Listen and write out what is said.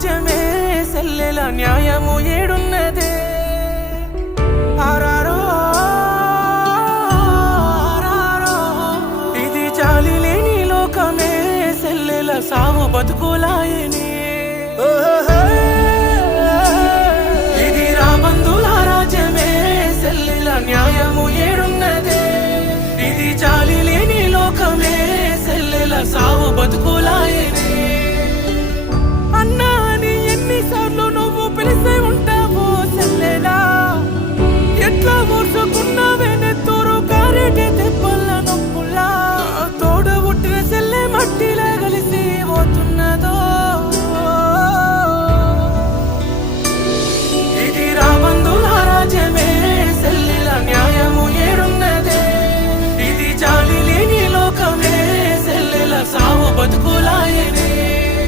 రాజ్యమే సెల్లెల న్యాయము ఏడున్నదే ఆరారో ఆరారో ఇది జాలి లేని లోకమే సెల్లెల సావు బతుకులాయనే